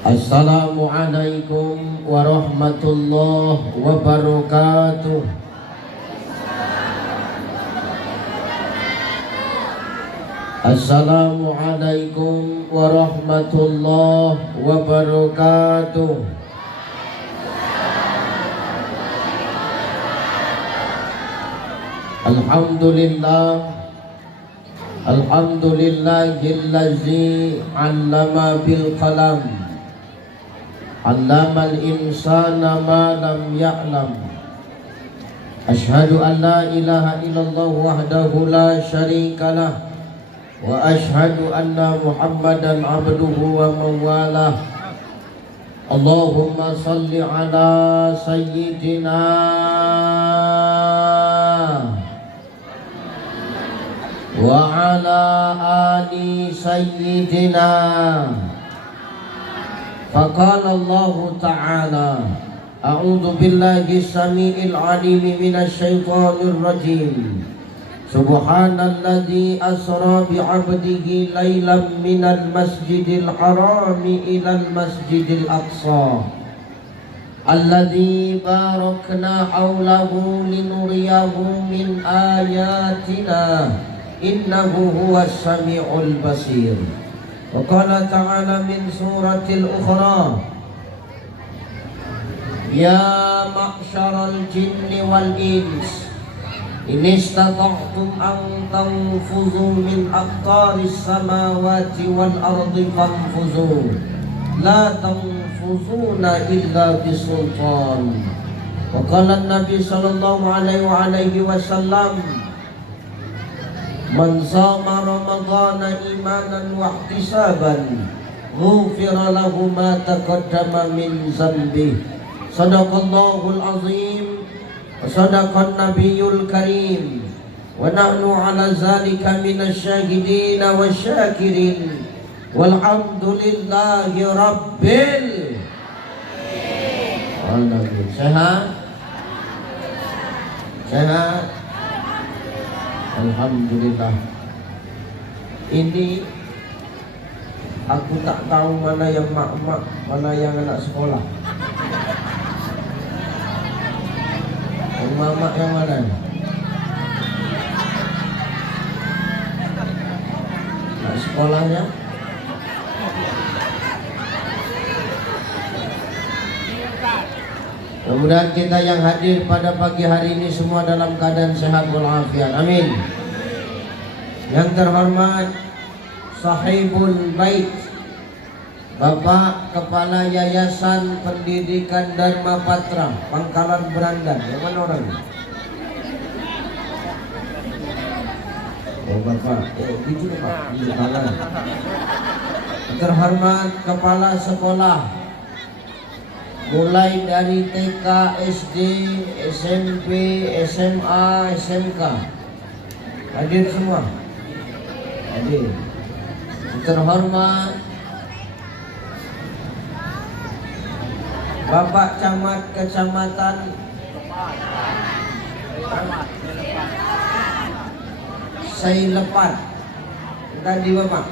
Assalamualaikum warahmatullahi wabarakatuh. Assalamualaikum warahmatullahi wabarakatuh. Alhamdulillahillazi 'allama bil qalam, 'allamal insana ma lam ya'lam. Asyhadu an la ilaha illallah wahdahu la syarikalah wa asyhadu anna Muhammadan abduhu wa mawalah. Allahumma salli ala sayyidina wa ala ali sayyidina. Faqala Allah ta'ala, a'udzu billahi samii'il 'aliim minasy syaithaanir rajiim. Subhanalladzi asra bi'abdihi lailan minal masjidil harami ilal masjidil aqsa alladzi barakna haulahu linuriyahu min ayatina innahu huwas sami'ul basir. Wa qala ta'ala min suratil ukhra, ya ma'syaral jinni wal ins in istata'tum an tanfuzu min aqtaris samawati wal ardi fanfuzu la tanfuzuna illa bisultan. Wa qala an-nabi sallallahu alaihi wasallam, man shama ramadhana imanan wa ihtisaban ghufira lahu ma taqaddama min dhanbihi. Shadaqallahul azim wa sadaqan nabiyyul karim wa nahnu ala zalika minasy syahidin wasyakirin walhamdulillahi rabbil alamin. Sehat? Sehat? Alhamdulillah. Ini aku tak tahu mana yang mak-mak, mana yang anak sekolah. Yang mak-mak yang mana? Anak sekolahnya? Mudah-mudahan kita yang hadir pada pagi hari ini semua dalam keadaan sehat walafiat. Amin. Yang terhormat Sahibul Bait, Bapak Kepala Yayasan Pendidikan Dharma Patra Pangkalan Berandan. Yang mana orangnya? Oh Bapak, gitu Pak. Terhormat Kepala Sekolah mulai dari TK, SD, SMP, SMA, SMK. Hadir semua? Hadir. Terhormat Bapak Camat Kecamatan Sailepat. Tadi Bapak.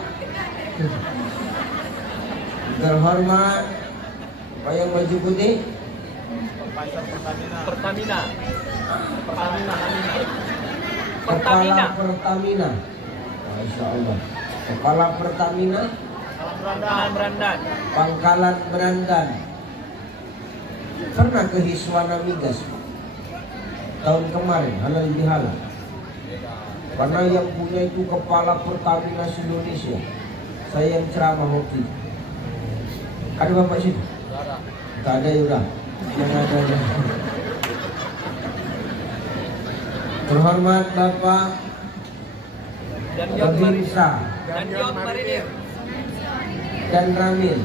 Terhormat Pak yang baju putih? Pertamina. Kepala Pertamina. Masya Allah. Kepala Pertamina Pangkalan Berandan. Pernah ke Hiswana Migas tahun kemarin, halal bihalal. Karena yang punya itu Kepala Pertamina Indonesia. Saya yang ceramah waktu itu. Ada Bapak sini? Tak ada ya udah. Yang ada. Terhormat Bapak Pemirsa dan Ramil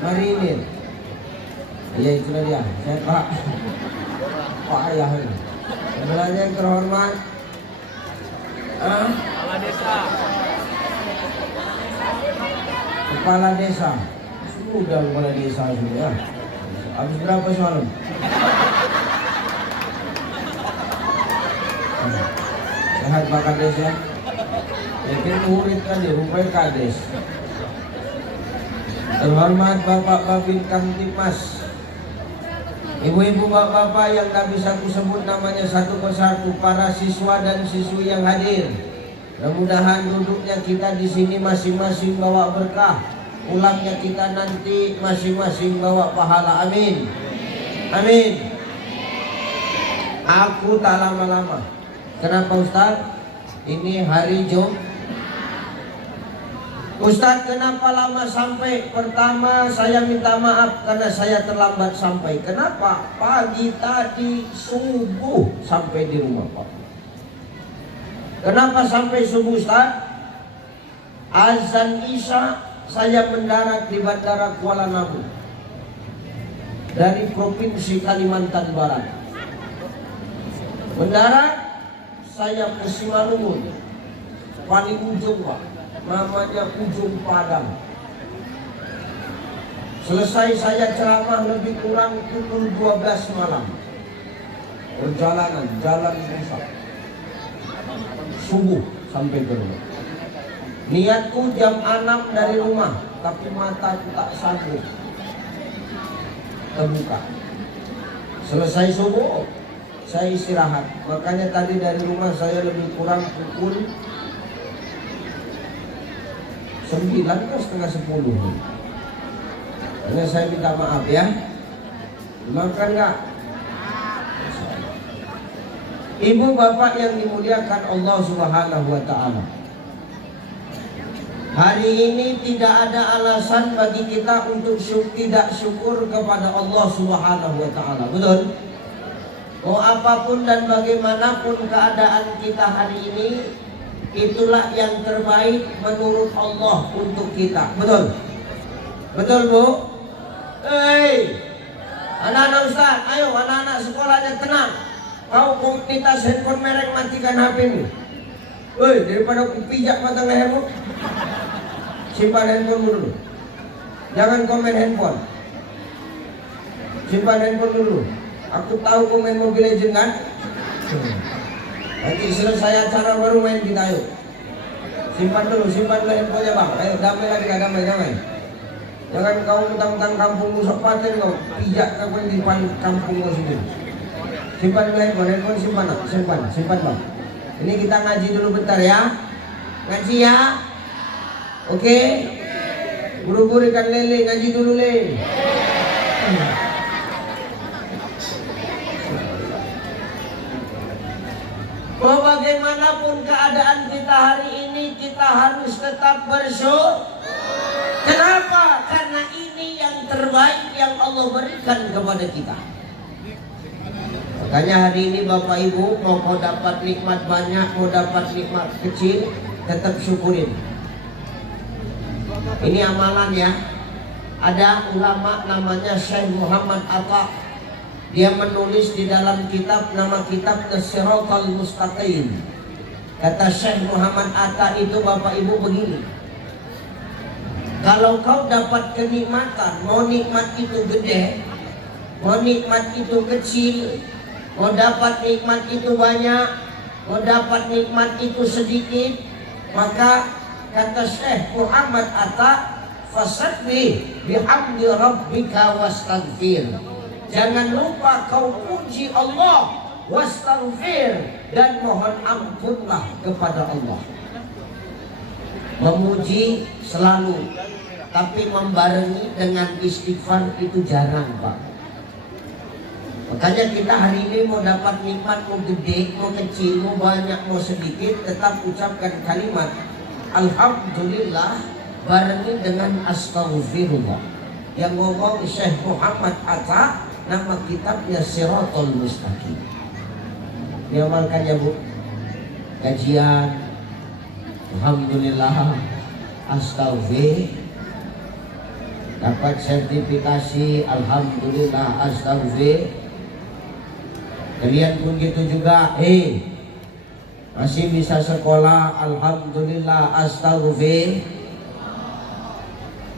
Marinir. Iya itulah dia. Saya Pak Ayah ini. Sebelahnya yang terhormat Kepala Desa. Sudah Kepala Desa sudah. Habis berapa semalam? Sehat Pak Kades ya. Yakin murid kan dia rupanya Kades. Terhormat Bapak Babin Kamtipmas, ibu-ibu bapak-bapak yang tak bisa aku sebut namanya satu persatu, para siswa dan siswi yang hadir. Mudah-mudahan duduknya kita di sini masing-masing bawa berkah, pulangnya kita nanti masing-masing bawa pahala. Amin. Amin. Aku tak lama-lama. Kenapa Ustaz? Ini hari Jumat. Ustaz, kenapa lama sampai? Pertama, saya minta maaf karena saya terlambat sampai. Kenapa? Pagi tadi subuh sampai di rumah Pak. Kenapa sampai subuh Ustaz? Azan Isya saya mendarat di Bandara Kuala Namu dari Provinsi Kalimantan Barat. Mendarat saya ke Simalungun, paling ujung Pak, namanya Ujung Padang. Selesai saya ceramah lebih kurang pukul 12 malam. Perjalanan jalan rusak, subuh sampai ke rumah. Niatku jam 6 dari rumah, tapi mataku tak sanggup terbuka. Selesai subuh saya istirahat. Makanya tadi dari rumah saya lebih kurang pukul 9 atau setengah 10. Karena saya minta maaf ya. Makan nggak? Ibu bapak yang dimuliakan Allah Subhanahu wa ta'ala, hari ini tidak ada alasan bagi kita untuk tidak syukur kepada Allah Subhanahu wa ta'ala. Betul? Mau apapun dan bagaimanapun keadaan kita hari ini, itulah yang terbaik menurut Allah untuk kita. Betul? Betul Bu? Hei, anak-anak Ustaz, ayo anak-anak sekolahnya tenang. Kau komunitas handphone merek, matikan HP-mu. Hei, daripada aku pijak mata lehermu, simpan handphone dulu. Jangan komen handphone. Simpan handphone dulu. Aku tahu kau main Mobile Legends kan? Nanti selesai acara baru main kita, ayo. Simpan dulu handphonenya bang. Ayo damai lagi, damai. Jangan kau utang-utang kampungmu sok paten kau. Pijak kau di depan kampungmu sendiri. Simpan dulu handphone, simpan bang. Ini kita ngaji dulu bentar ya. Ngaji ya. Oke. Buru-buru ikan lele, ngaji dulu le. Bahwa bagaimanapun keadaan kita hari ini, kita harus tetap bersyukur. Kenapa? Karena ini yang terbaik yang Allah berikan kepada kita. Makanya hari ini Bapak Ibu mau dapat nikmat banyak, mau dapat nikmat kecil, tetap syukurin. Ini amalan ya. Ada ulama namanya Syekh Muhammad Atta. Dia menulis di dalam kitab, nama kitab As-Siratal Mustaqim. Kata Syekh Muhammad Atta itu Bapak Ibu begini. Kalau kau dapat kenikmatan, mau nikmat itu gede, mau nikmat itu kecil, mau dapat nikmat itu banyak, mau dapat nikmat itu sedikit, maka kata Syekh Muhammad Atta, fasabbih bihamdi rabbika wastaghfir. Jangan lupa kau puji Allah, wastaghfir, dan mohon ampunlah kepada Allah. Memuji selalu, tapi membarengi dengan istighfar itu jarang Pak. Makanya kita hari ini mau dapat nikmat, mau gede, mau kecil, mau banyak, mau sedikit, tetap ucapkan kalimat Alhamdulillah barengi dengan astaghfirullah. Yang ngomong Syekh Muhammad Atta, nama kitabnya Siratal Mustaqim. Diamalkan ya Bu. Kajian Alhamdulillah, astaghfir, dapat sertifikasi Alhamdulillah, astaghfir. Kalian pun gitu juga, masih bisa sekolah Alhamdulillah, astaghfir.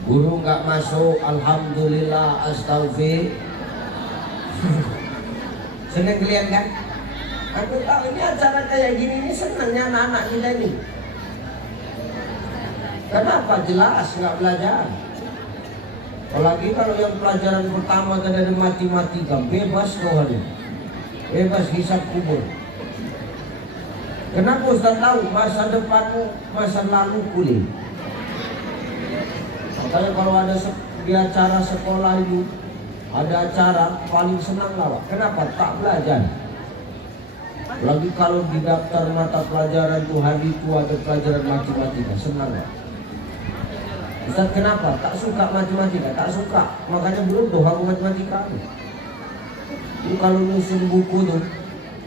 Guru nggak masuk Alhamdulillah, astaghfir. Seneng kalian kan? Aku tahu ini acara kayak gini ini senangnya anak-anak kita ini. Kenapa? Jelas nggak belajar. Apalagi kalau yang pelajaran pertama kan ada matematika, bebas kau hari. Bebas hisab kubur. Kenapa Ustaz tahu? Masa depanmu, masa lalu kulit. Makanya kalau ada di acara sekolah itu, ada acara paling senang lawak. Kenapa? Tak belajar. Lagi kalau di daftar mata pelajaran tuh hari itu ada pelajaran matematika, senang lah. Ustaz kenapa? Tak suka matematika, tak suka. Makanya belum tuh aku matematika. Itu kalau nyusun buku tuh,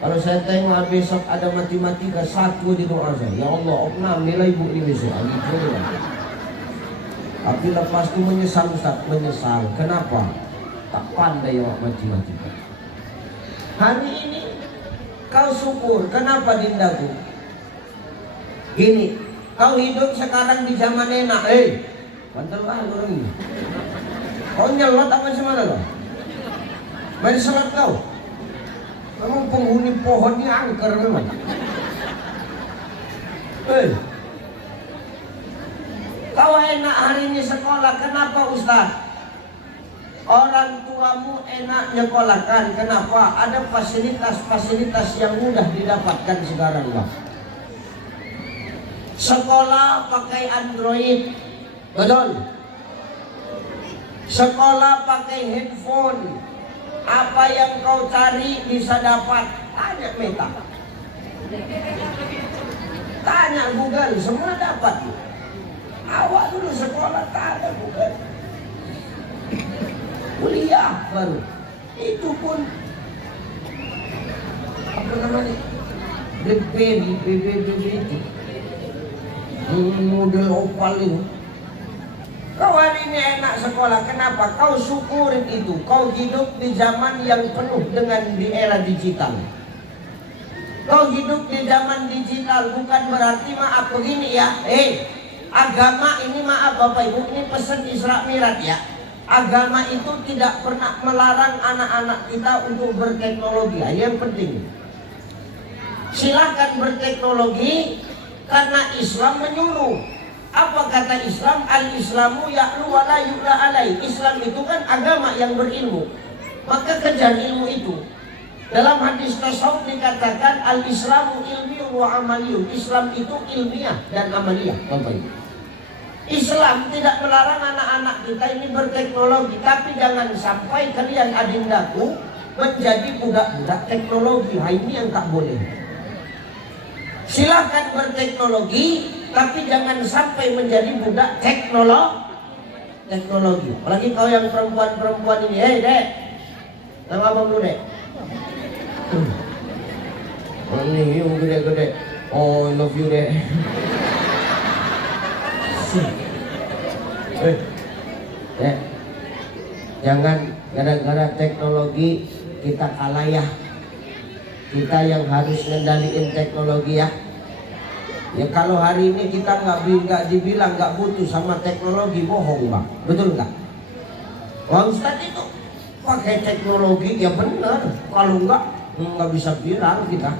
kalau saya tengok besok ada matematika satu di doa saya, ya Allah, opnam nilai ibu ini besok. Gitu ya. Tapi lepas itu menyesal Ustaz, menyesal. Kenapa? Tak pandai awak matematika. Hari ini kau syukur, kenapa dindaku? Gini, kau hidup sekarang di zaman enak, bantal lah orang ini. Kau nyelot apa semana lo? Main selat kau. Memang penghuni pohonnya angker memang. Kau enak hari ini sekolah, kenapa Ustaz? Orang tuamu enak nyekolahkan, kenapa? Ada fasilitas-fasilitas yang mudah didapatkan sekarang lah. Sekolah pakai Android, betul? Sekolah pakai handphone, apa yang kau cari bisa dapat. Tanya Meta, tanya Google, semua dapat. Awak dulu sekolah tak ada Google, kuliah baru, itu pun apa namanya, BB itu model opal itu. Kau hari ini enak sekolah, kenapa? Kau syukurin itu. Kau hidup di zaman yang penuh dengan di era digital. Kau hidup di zaman digital, bukan berarti maaf begini ya. Agama ini maaf Bapak Ibu, ini pesan Isra Mi'raj ya. Agama itu tidak pernah melarang anak-anak kita untuk berteknologi. Yang penting, silakan berteknologi karena Islam menyuruh. Apa kata Islam? Al-Islamu ya'lu wa la yu'la alaih. Islam itu kan agama yang berilmu, maka kejar ilmu itu. Dalam hadis tasawuf dikatakan al-Islamu ilmiun wa amaliyun. Islam itu ilmiah dan amaliyah, Bapak Ibu. Islam tidak melarang anak-anak kita ini berteknologi, tapi jangan sampai kalian adindaku menjadi budak-budak teknologi. Ini yang tak boleh. Silahkan berteknologi, tapi jangan sampai menjadi budak teknologi. Apalagi kau yang perempuan-perempuan ini, dek, nama abang dulu dek. Ini you gede-gede. Oh, I love you dek. Jangan gara-gara teknologi kita kalah ya. Kita yang harus ngendaliin teknologi ya. Ya kalau hari ini kita nggak dibilang nggak butuh sama teknologi, bohong Bang, betul nggak? Wah Ustaz itu pakai teknologi ya benar. Kalau nggak bisa viral kita.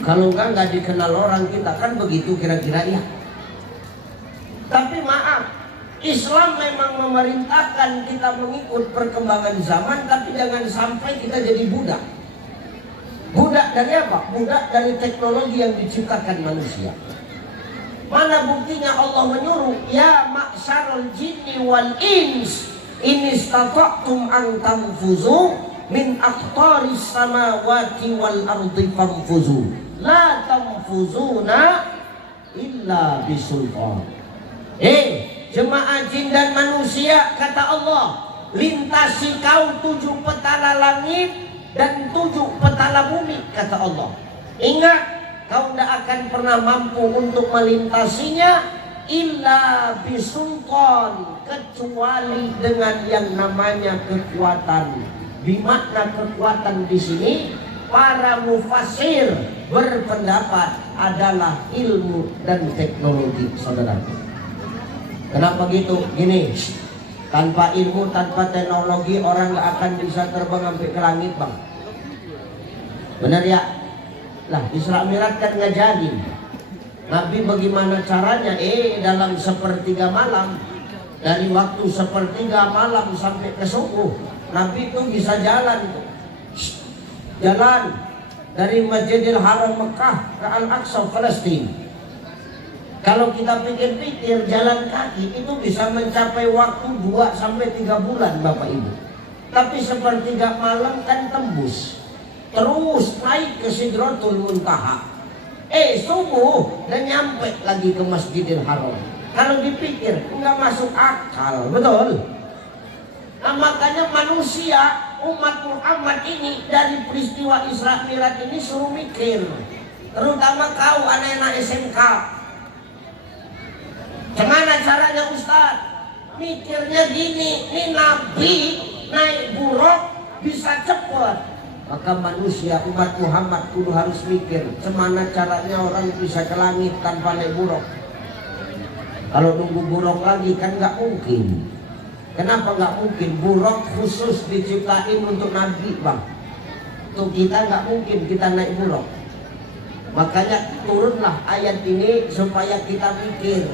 Kalau nggak dikenal orang kita, kan begitu kira-kira ya. Tapi maaf, Islam memang memerintahkan kita mengikut perkembangan zaman, tapi jangan sampai kita jadi budak. Budak dari apa? Budak dari teknologi yang diciptakan manusia. Mana buktinya Allah menyuruh, ya ma'syarul jinni wal ins in istata'tum an tanfuzu min aqtaris samawati wal ardi fanfuzu la tanfuzuna illa bisultan. Jemaah jin dan manusia, kata Allah, lintasi kau 7 petala langit dan 7 petala bumi, kata Allah. Ingat, kau tidak akan pernah mampu untuk melintasinya illa bisultan, kecuali dengan yang namanya kekuatan. Bimakna kekuatan di sini, para mufassir berpendapat adalah ilmu dan teknologi, saudara. Kenapa gitu? Gini, tanpa ilmu, tanpa teknologi, orang nggak akan bisa terbang sampai ke langit, Bang. Benar ya? Lah, Isra Mi'raj kan nggak jadi. Nabi bagaimana caranya? Dalam sepertiga malam Dari waktu sepertiga malam sampai ke subuh, Nabi itu bisa jalan tuh. Jalan dari Masjidil Haram Mekah ke Al-Aqsa Palestina. Kalau kita pikir-pikir, jalan kaki itu bisa mencapai waktu 2 sampai 3 bulan Bapak Ibu. Tapi sepertiga malam kan tembus. Terus naik ke Sidratul Muntaha. Subuh dan nyampe lagi ke Masjidil Haram. Kalau dipikir nggak masuk akal, betul? Nah, makanya manusia umat Muhammad ini dari peristiwa Isra Mi'raj ini suruh mikir. Terutama kau anak-anak SMK. Gimana caranya Ustaz? Mikirnya gini, ini Nabi naik buruk bisa cepat. Maka manusia umat Muhammad kudu harus mikir, gimana caranya orang bisa ke langit tanpa naik buruk. Kalau nunggu buruk lagi kan nggak mungkin. Kenapa nggak mungkin? Buruk khusus diciptain untuk Nabi bang. Untuk kita nggak mungkin kita naik buruk. Makanya turunlah ayat ini supaya kita mikir,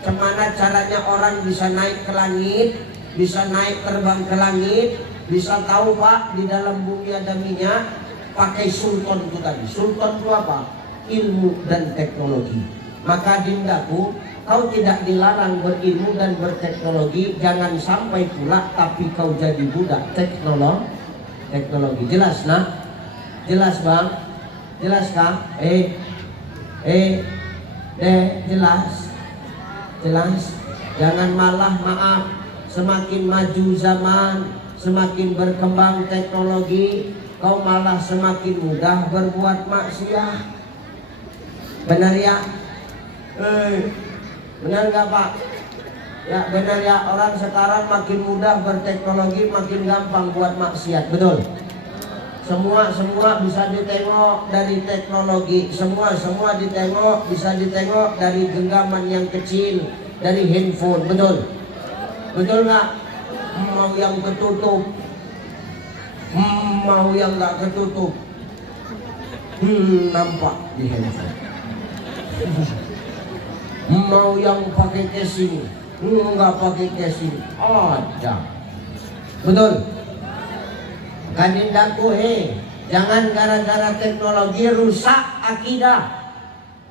gimana caranya orang bisa naik ke langit, bisa naik terbang ke langit, bisa tahu Pak di dalam bumi ada minyak, pakai sultan itu tadi. Sultan itu apa? Ilmu dan teknologi. Maka dindaku, kau tidak dilarang berilmu dan berteknologi, jangan sampai pula tapi kau jadi budak teknologi. Jelas nak? Jelas bang? Jelas kah? Jelas. Jangan malah maaf, semakin maju zaman, semakin berkembang teknologi, kau malah semakin mudah berbuat maksiat. Benar ya? Benar nggak Pak? Ya benar ya, orang sekarang makin mudah berteknologi, makin gampang buat maksiat, betul? Semua bisa ditengok dari teknologi, semua ditengok, bisa ditengok dari genggaman yang kecil, dari handphone, betul? Betul nggak? Mau yang ketutup, mau yang nggak ketutup, nampak di handphone. Mau yang pakai casing, nggak pakai casing, ada, betul? Kanindaku, jangan gara-gara teknologi rusak akidah.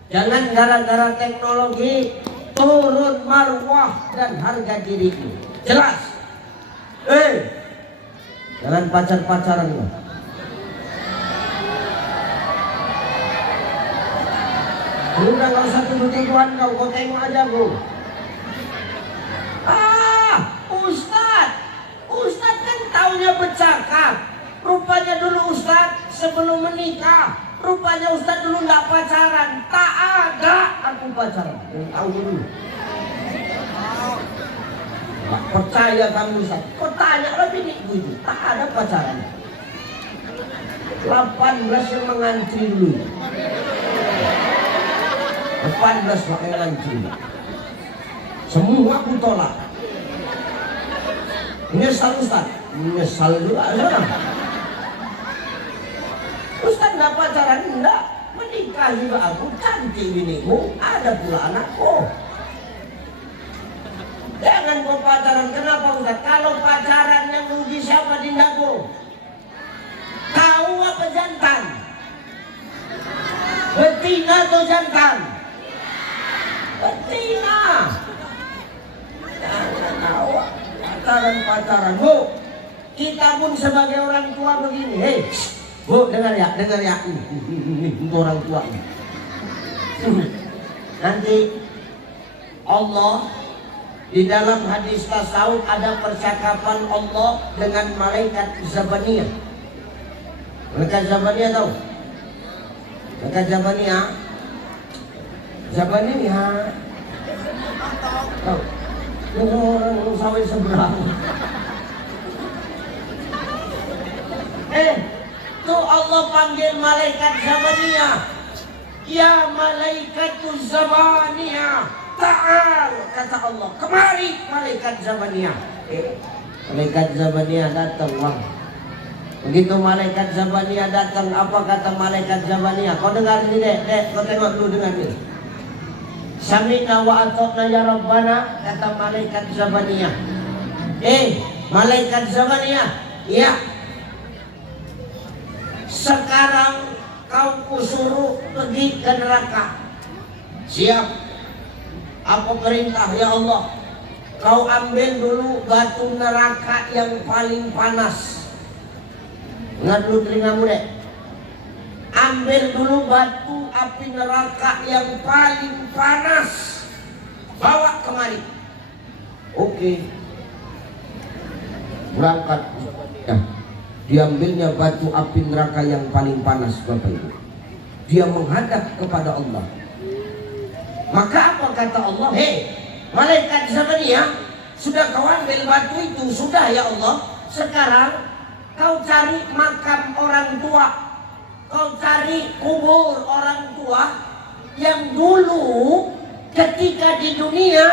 Jangan gara-gara teknologi turun marwah dan harga diriku. Jelas? Jangan pacar-pacaran loh. Udah gak usah tuduh-tuduhan kau tengok aja bu. Ustadz kan taunya bercakap. Rupanya dulu Ustadz sebelum menikah, rupanya Ustadz dulu nggak pacaran. Tak ada aku pacaran. Tahu dulu. Nggak percaya kamu Ustadz. Kau tanya lebih biniku itu. Tak ada pacaran. 18 yang mengantri dulu. 18 pakai ngantri. Semua aku tolak. Nyesal Ustadz. Nyesal juga sana. Ustadz nggak pacaran, enggak. Menikah juga aku, cantik biniku, ada pula anakku. Jangan kau pacaran, kenapa Ustadz? Kalau pacaran yang rugi siapa dindaku? Kau apa jantan? Betina atau jantan? Betina. Jangan kau pacaran. Bu, kita pun sebagai orang tua begini. Bu, dengar ya. Ini orang tua. Nanti Allah di dalam hadis tasawuf ada percakapan Allah dengan malaikat Zabaniyah. Malaikat Zabaniyah tahu? Malaikat Zabaniyah tahu? Orang sawit seberang. Tuh Allah panggil malaikat Zabaniyah. Ya malaikatul Zabaniyah, ta'al, kata Allah. Kemari malaikat Zabaniyah. Malaikat Zabaniyah datang, wah. Begitu malaikat Zabaniyah datang, apa kata malaikat Zabaniyah? Kau dengar ini dek, kau tengok dulu, dengar ini. Sami'na wa ata'na ya Rabbana, kata malaikat Zabaniyah. Malaikat Zabaniyah, ya. Sekarang kau kusuruh pergi ke neraka. Siap. Apa perintah ya Allah? Kau ambil dulu batu neraka yang paling panas. Ingat dulu telingamu deh. Ambil dulu batu api neraka yang paling panas. Bawa kemari. Oke. Berangkat. Ya. Diambilnya batu api neraka yang paling panas, Bapak Ibu. Dia menghadap kepada Allah. Maka apa kata Allah? Malaikat Zabaniyah, sudah kau ambil batu itu, sudah ya Allah. Sekarang kau cari makam orang tua, kau cari kubur orang tua yang dulu ketika di dunia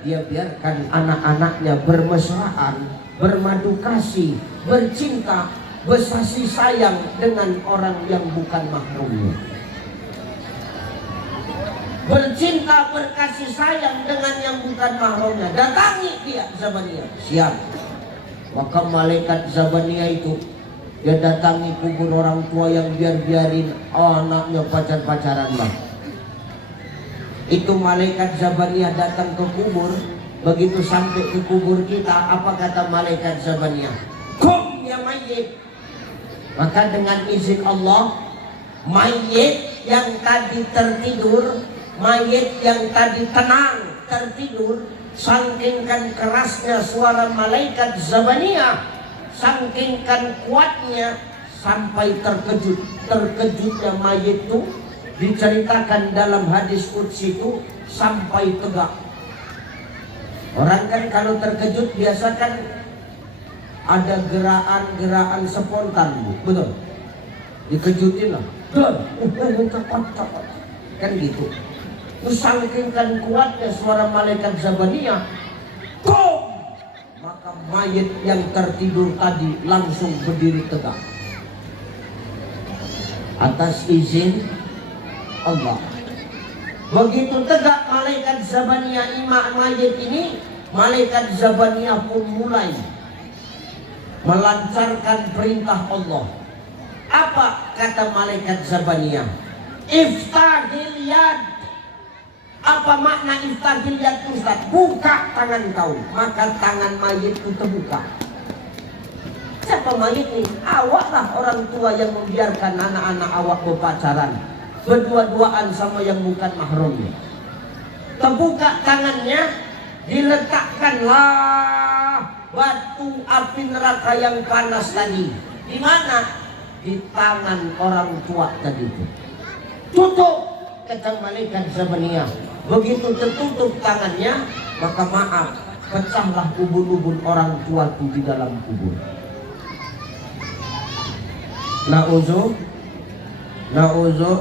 dia biarkan anak-anaknya bermesraan, bermadu kasih, bercinta, bersasih sayang dengan orang yang bukan mahramnya. Bercinta, berkasih sayang dengan yang bukan mahramnya. Datangi dia Zabaniyah. Siap. Maka malaikat Zabaniyah itu dia datangi kubur orang tua yang biarin anaknya pacar-pacaran lah. Itu malaikat Zabaniyah datang ke kubur. Begitu sampai ke kubur kita, apa kata malaikat Zabaniyah? Kum ya mayit. Maka dengan izin Allah, mayit yang tadi tertidur, mayit yang tadi tenang tertidur, sangkingkan kerasnya suara malaikat Zabaniyah, sangkingkan kuatnya sampai terkejutnya mayit itu diceritakan dalam hadis qudsi itu sampai tegak. Orang kan kalau terkejut biasa kan ada gerakan spontan, betul? Dikejutin lah, cepat, kan gitu. Terus sangkingkan kuatnya suara malaikat Zabaniyah, Kum! Maka mayit yang tertidur tadi langsung berdiri tegak atas izin Allah. Begitu tegak malaikat Zabaniyah imak mayit ini, malaikat Zabaniyah pun mulai melancarkan perintah Allah. Apa kata malaikat Zabaniyah? Iftahil yad. Apa makna iftahil yad, Ustaz? Buka tangan kau. Maka tangan mayit itu terbuka. Siapa mayit ini? Awaklah orang tua yang membiarkan anak-anak awak berpacaran, berdua-duaan sama yang bukan mahramnya. Terbuka tangannya, diletakkanlah batu api neraka yang panas tadi. Di mana? Di tangan orang tua tadi itu. Tutup, kata malaikat Zabaniyah. Begitu tertutup tangannya, maka maaf, pecahlah ubun-ubun orang tua itu di dalam kubur. Nauzu.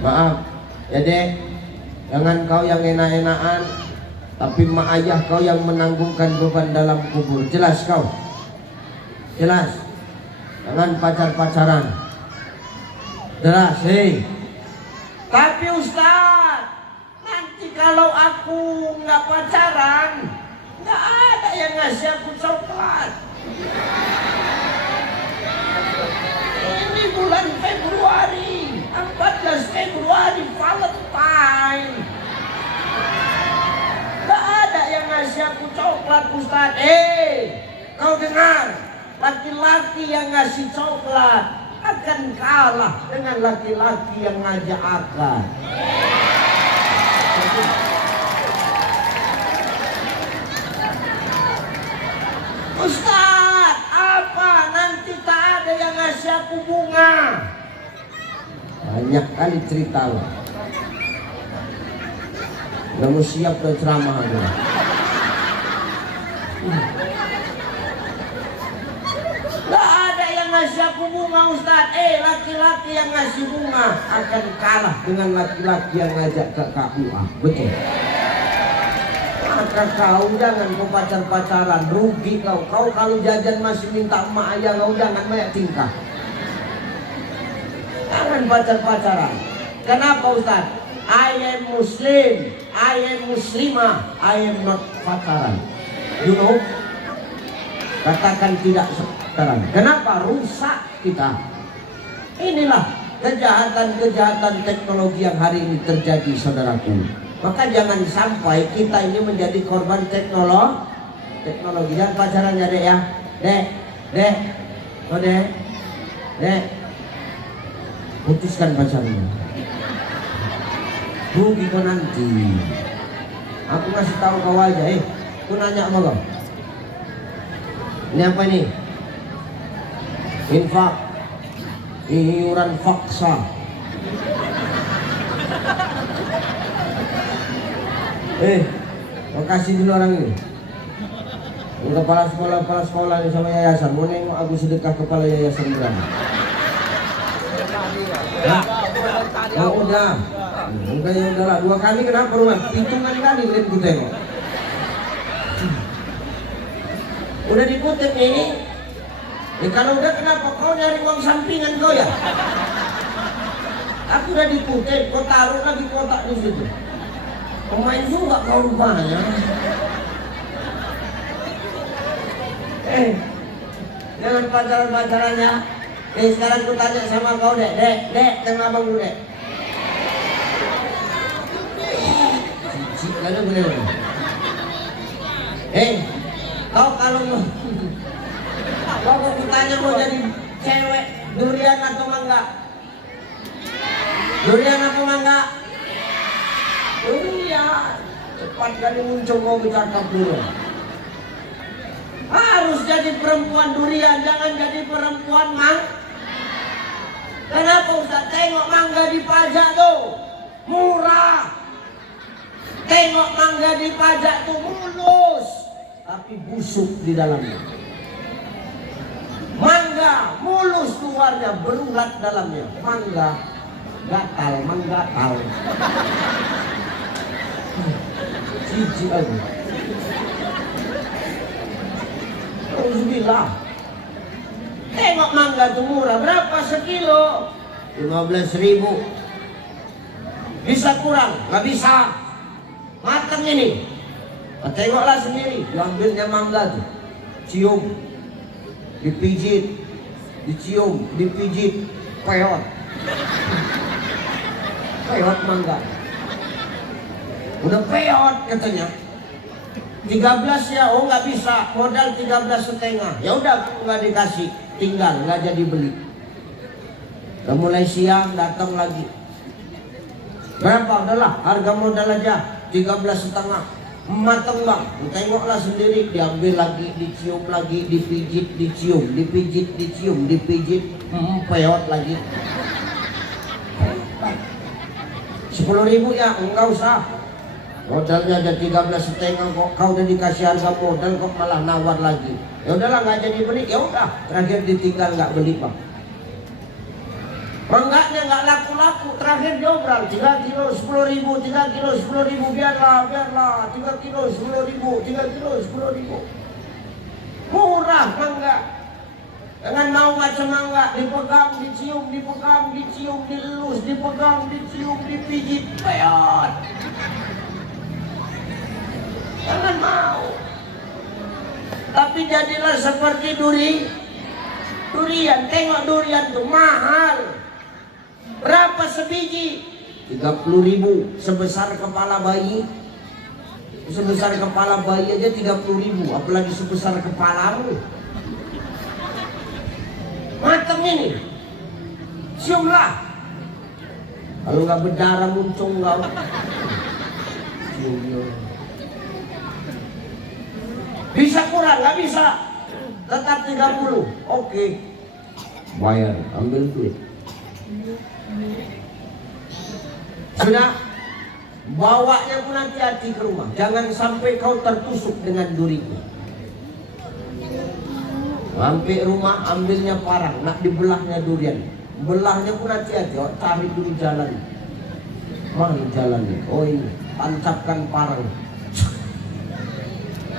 Maaf, jadi jangan kau yang enak-enakan, tapi mak ayah kau yang menanggungkan beban dalam kubur. Jelas kau? Jelas? Jangan pacar-pacaran. Jelas, Tapi Ustaz, nanti kalau aku nggak pacaran, nggak ada yang ngasih aku coklat. Ini bulan Februari, 14 Februari, Valentine. Nggak ada yang ngasih aku coklat, Ustaz. Kau dengar? Laki-laki yang ngasih coklat akan kalah dengan laki-laki yang ngajak akad. Ustaz, apa nanti tak ada yang ngasih aku bunga? Banyak kali cerita lo. Kamu siap ke ceramah aku? Gak ada yang ngasih aku bunga, Ustaz. Laki-laki yang ngasih bunga akan kalah dengan laki-laki yang ngajak ke KUA. Betul. Maka kau jangan kau pacar-pacaran, rugi kau. Kau kalau jajan masih minta emak ayah, kau jangan banyak tingkah. Jangan pacar-pacaran. Kenapa, Ustaz? I am Muslim, I am Muslimah, I am not pacaran. You know? Katakan tidak sekarang. Kenapa? Rusak kita. Inilah kejahatan-kejahatan teknologi yang hari ini terjadi, saudaraku. Maka jangan sampai kita ini menjadi korban teknologi. Dan pacarannya dek ya, dek, oh dek, putuskan pacarnya. Rugi kau nanti. Aku masih tahu kau aja, aku nanya sama kau. Ini apa ini? Infak, iuran faksa. Kau kasih dulu orang ini. Kepala sekolah ini sama yayasan. Mau nengok aku sedekah kepala yayasan berapa? Oh udah. Udahlah 2 kali kenapa rumah? Hitungan kali lihat ku tengok. Udah dikutip ini. Kalau udah kenapa kau nyari uang sampingan kau ya? Aku udah dikutip, kau taruh lagi kotak di situ. Pemain juga kau rupanya. Jangan pacaran-pacarannya. Sekarang ku tanya sama kau dek, tengah abang dulu dek. Lalu boleh. Kau kalau kau tanya mau jadi cewek, durian atau mangga? Durian atau mangga? Durian. Cepat kali muncul mau bercakap dulu. Harus jadi perempuan durian, jangan jadi perempuan Kenapa Ustaz? Tengok mangga dipajak tuh murah. Tengok mangga dipajak tuh mulus, tapi busuk di dalamnya. Mangga mulus luarnya, berulat dalamnya. Mangga gatal, menggatal. Cici aja. Alhamdulillah. Tengok mangga tuh murah, berapa sekilo? 15.000. Bisa kurang? Gak bisa. Matang ini. Tengoklah sendiri. Diambilnya mangga tuh, cium, dipijit, dicium, dipijit, peot. Peot mangga. Udah peot katanya. 13 ya, oh nggak bisa, modal 13,5. Ya udah nggak dikasih, tinggal nggak jadi beli. Udah mulai siang datang lagi. Berapa? Udahlah, harga modal aja 13,5. Mateng bang, tengoklah sendiri, diambil lagi, dicium lagi, dipijit, dicium, dipijit, dicium, dipijit, peot lagi. 10.000 ya, enggak usah. Modalnya ada 13,5 kok, kau udah dikasih harga modal kok malah nawar lagi. Ya udahlah nggak jadi beli, ya udah terakhir ditinggal nggak beli bang. Mangganya nggak laku-laku, terakhir diobral 3 kilo 10.000, 3 kilo 10.000, biarlah 3 kilo 10.000, 3 kilo 10.000. Murah mangga. Jangan mau macam mangga, dipegang, dicium, dipegang, dicium, dilus, dipegang, dicium, dipijit, peot. Jangan mau. Tapi jadilah seperti durian. Tengok durian tuh mahal. Berapa sebiji? 30.000. Sebesar kepala bayi. Sebesar kepala bayi aja 30.000. Apalagi sebesar kepalamu. Mateng ini. Ciumlah. Kalau nggak berdarah muncul nggak. Cium. Bisa kurang, nggak bisa. Tetap 30. Oke. Bayar, ambil duit. Sudah. Bawanya pun hati-hati ke rumah. Jangan sampai kau tertusuk dengan durinya. Sampai rumah ambilnya parang, nak dibelahnya durian. Belahnya pun hati-hati. Oh, cari dulu jalan. Mana jalannya? Oh ini, tancapkan parang.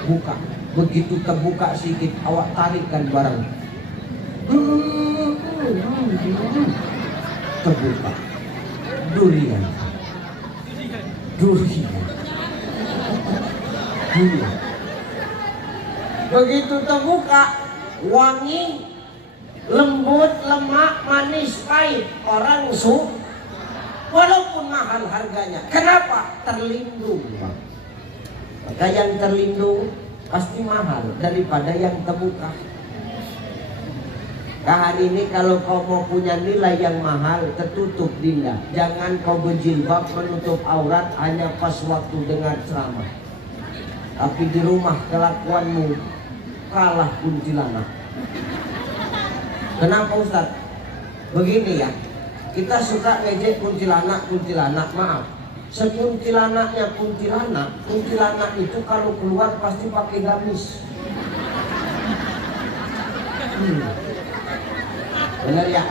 Buka. Begitu terbuka sedikit, awak tarikkan barang. Terbuka. Durian. duri. Begitu terbuka, wangi, lembut, lemak, manis, pahit. Orang walaupun mahal harganya. Kenapa? Terlindung. Maka yang terlindung pasti mahal daripada yang terbuka. Nah, hari ini kalau kau mau punya nilai yang mahal, tertutup dinda. Jangan kau berjilbab menutup aurat hanya pas waktu dengar ceramah. Tapi di rumah kelakuanmu kalah kuntilanak. Kenapa Ustaz? Begini ya, kita suka ngejek kuntilanak, maaf. Sekuntilanaknya kuntilanak itu kalau keluar pasti pakai gamis. Benar ya?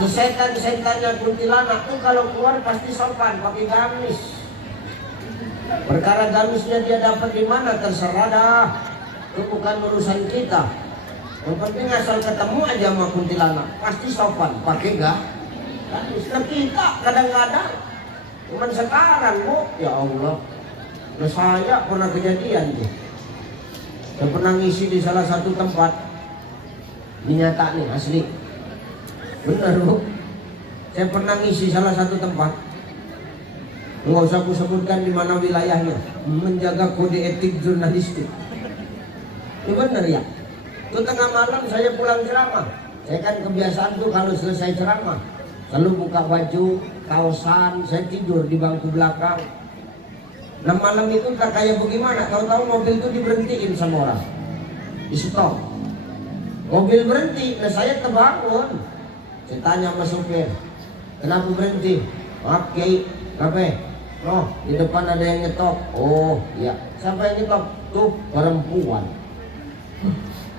Sesetan-setannya kuntilanak tuh kalau keluar pasti sopan, pakai gamis. Perkara gamisnya dia dapat di mana terserah dah. Itu bukan urusan kita. Yang penting asal ketemu aja sama kuntilanak, pasti sopan, pakai gamis. Nah, kita kadang-kadang cuman sekarang bu, ya Allah. Nah, saya pernah kejadian tuh. Saya pernah ngisi di salah satu tempat. Ini nyata nih, asli. Benar bu. Saya pernah ngisi salah satu tempat. Nggak usah aku sebutkan di mana wilayahnya. Menjaga kode etik jurnalistik. Ini benar ya. Itu tengah malam saya pulang ceramah. Saya kan kebiasaan tuh kalau selesai ceramah selalu buka baju, kaosan, saya tidur di bangku belakang. Nah malam itu tak kayak bagaimana, tahu-tahu mobil itu diberhentiin sama orang. Di stop. Mobil berhenti, nah saya terbangun. Saya tanya sama supir, kenapa berhenti? Maaf Kiai, kenapa? Oh, di depan ada yang nyetop. Oh, iya. Siapa yang nyetop? Tuh, perempuan.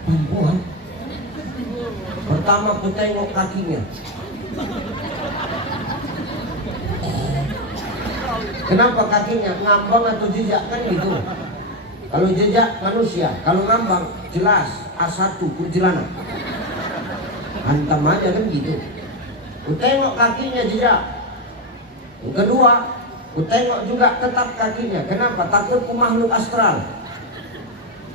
Perempuan? Pertama aku tengok kakinya. Kenapa kakinya? Ngambang atau jejak kan gitu. Kalau jejak manusia, kalau ngambang jelas A1 kuntilanak. Hantam aja kan gitu. Ku tengok kakinya jejak. Yang kedua, ku tengok juga tetap kakinya. Kenapa? Takut ku makhluk astral.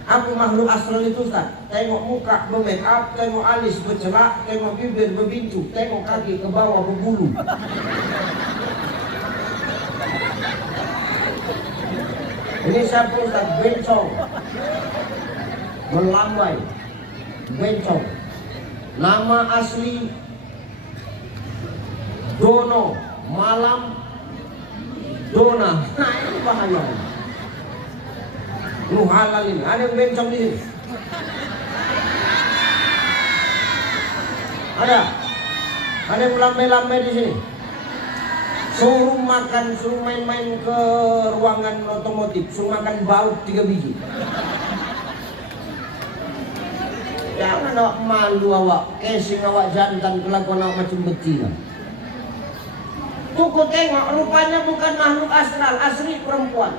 Aku makhluk astral itu Ustaz. Tengok muka bermake up, tengok alis bercelak, tengok bibir berbincu, tengok kaki ke bawah berbulu. Ini siapa Ustaz? Bencong. Melambai. Bencong. Nama asli Dono. Malam Dona. Nah ini bahaya. Lu halal ini. Ada yang bencong di sini? Ada? Ada yang lambai-lambai di sini? Suruh makan, suruh main-main ke ruangan otomotif, suruh makan baut 3 biji. Jangan awak malu awak, casing awak jantan, kelakuan awak macam betina. Tuh ku tengok, rupanya bukan makhluk astral, asli perempuan.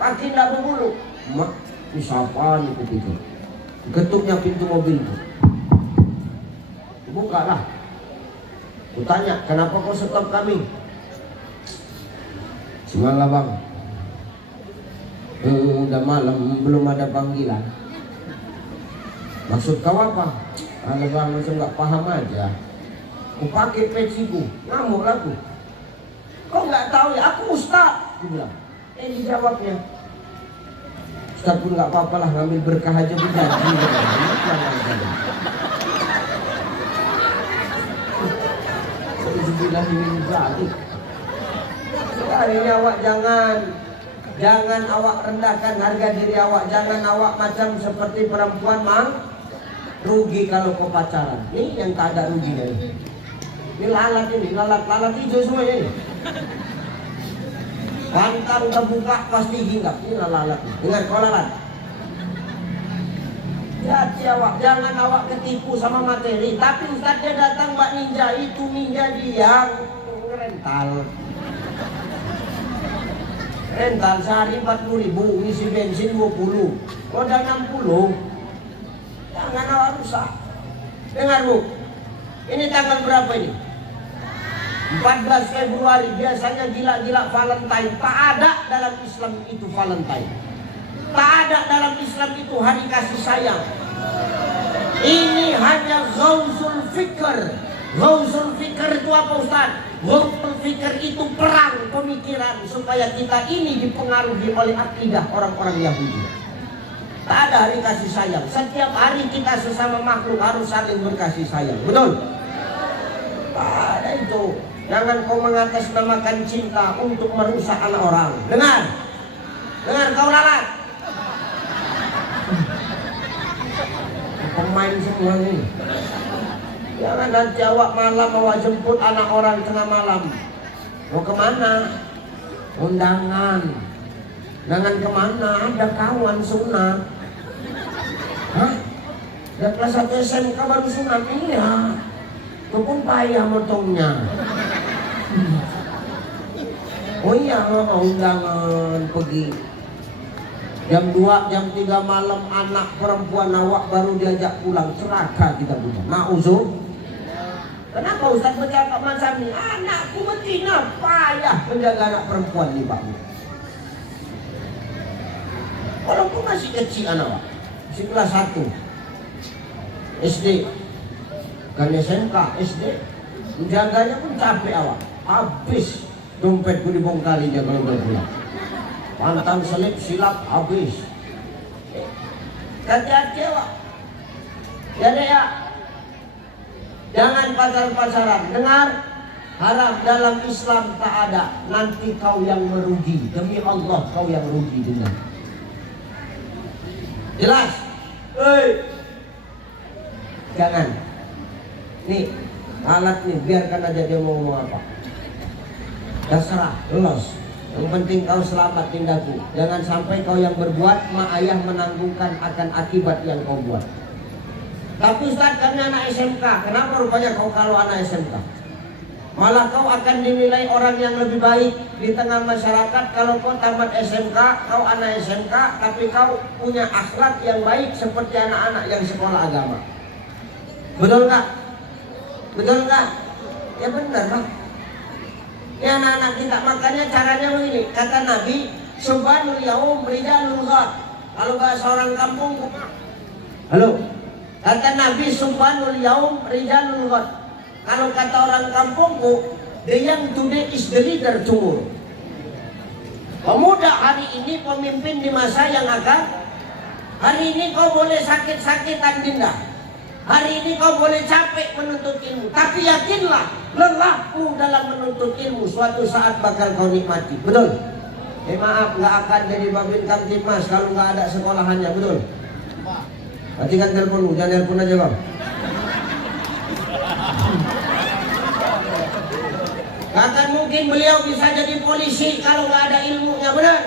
Kaki tidak berbulu. Mak, ini siapa nih kupikir? Ketuknya pintu mobil. Buka lah. Ku tanya, kenapa kau stop kami? Semalam bang, udah malam belum ada panggilan. Maksud kau apa? Alah bang, macam nggak paham aja. Ku pakai peciku, ngamuk lagu. Kau nggak tahu ya? Aku ustaz. Dia bilang. Dijawabnya. Ustaz pun nggak apa-apa lah, ngambil berkah aja berjanji. Sebilah ini jadi. Hari ini awak jangan awak rendahkan harga diri awak, jangan awak macam seperti perempuan mang rugi kalau kau pacaran. Ini yang tak ada ruginya ini. Ini lalat hijau semua ini. Pantang terbuka pasti hinggap. Ini lalat. Dengar kau lalat. Jadi awak jangan awak ketipu sama materi. Tapi ustaznya datang Mbak Ninja, itu ninja dia rental sehari 40.000, isi bensin 20, modal 60. Jangan awak rusak. Dengar bu, ini tanggal berapa ini? 14 Februari biasanya gila-gila Valentine. Tak ada dalam Islam itu Valentine. Tak ada dalam Islam itu hari kasih sayang. Ini hanya Ghauzul Fikr. Ghauzul Fikr itu apa Ustaz? Ghauzul Fikr itu perang pemikiran supaya kita ini dipengaruhi oleh akidah orang-orang Yahudi. Tak ada hari kasih sayang. Setiap hari kita sesama makhluk harus saling berkasih sayang. Betul? Tak ada itu. Jangan kau mengatasnamakan cinta untuk merusak anak orang. Dengar. Dengar kau lalat. Pemain semua ini. Jangan nanti awak malam awak jemput anak orang tengah malam. Mau kemana? Undangan. Jangan kemana? Ada kawan sunat. Hah? Dan kelas 1 SMK baru sunat? Iya. Itu pun payah motongnya. Oh iya, mau undangan pergi. Jam 2, jam 3 malam anak perempuan awak baru diajak pulang. Celaka kita punya. Ma'uzub. Kenapa Ustaz bercakap macam ni? Anakku betina payah menjaga anak perempuan ni Pak. Walaupun masih kecil anak awak. Masih kelas 1 SD. Kan SMK SD. Menjaganya pun capek awak. Habis dompetku dibongkarinya kalau udah pulang. Pantang selip silap habis. Hati-hati awak. Jadi ya, jangan pacar-pacaran. Dengar, haram dalam Islam tak ada. Nanti kau yang merugi. Demi Allah kau yang rugi. Dengar. Jelas? Jangan. Nih alat nih, biarkan aja dia mau ngomong apa. Terserah, los. Yang penting kau selamat tindakku. Jangan sampai kau yang berbuat, mak ayah menanggungkan akan akibat yang kau buat. Tapi Ustaz, kami anak SMK. Kenapa rupanya kau kalau anak SMK? Malah kau akan dinilai orang yang lebih baik di tengah masyarakat kalau kau tamat SMK, kau anak SMK, tapi kau punya akhlak yang baik seperti anak-anak yang sekolah agama. Betul nggak? Betul nggak? Ya benar Pak. Ya anak-anak kita, makanya caranya begini. Kata Nabi, subhanul yaum rijalul ghad. Kalau bahasa orang kampung, halo. Kata Nabi, subhanul yaum rijalul ghad. Kalau kata orang kampungku, the young today is the leader tomorrow. Pemuda hari ini pemimpin di masa yang akan. Hari ini kau boleh sakit-sakitan dinda. Hari ini kau boleh capek menuntut ilmu. Tapi yakinlah, lelahmu dalam menuntut ilmu suatu saat bakal kau nikmati. Betul? Maaf, nggak akan jadi Babin Kamtipmas kalau nggak ada sekolahannya. Betul? Matikan teleponmu, jangan telepon aja bang. Gak akan mungkin beliau bisa jadi polisi kalau nggak ada ilmunya, benar?